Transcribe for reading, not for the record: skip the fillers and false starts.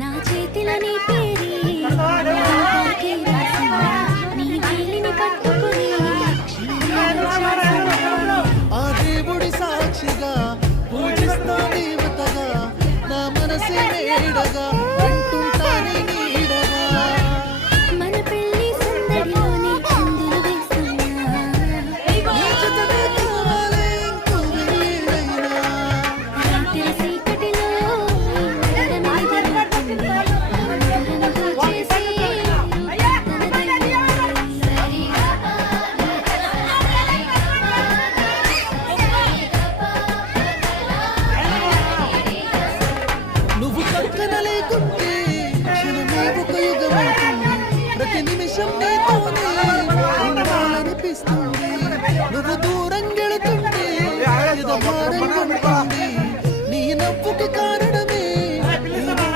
నా చేతిలో నీ పేరే పలికే రాసింది. నీ వేలిని పట్టుకుని క్షణాలు చేసింది. ఆ దేవుడి సాక్షిగా పూజిస్తా దేవతగా నా మనసే వేడగా అంటుంటానే నీడగా మన పెళ్లి సందడిలోనే చిందులు వేస్తున్నా. నీ జతగా కావాలే ఇంకో వేళైనా రాత్రి చీకటిలో ఈ నగరం ఎదురవుతుంది. నన్ను చేసి నువ్వు పక్కన లేకుంటే క్షణమే ఒక యుగమవుతుంది ప్రతి నిమిషం నీతో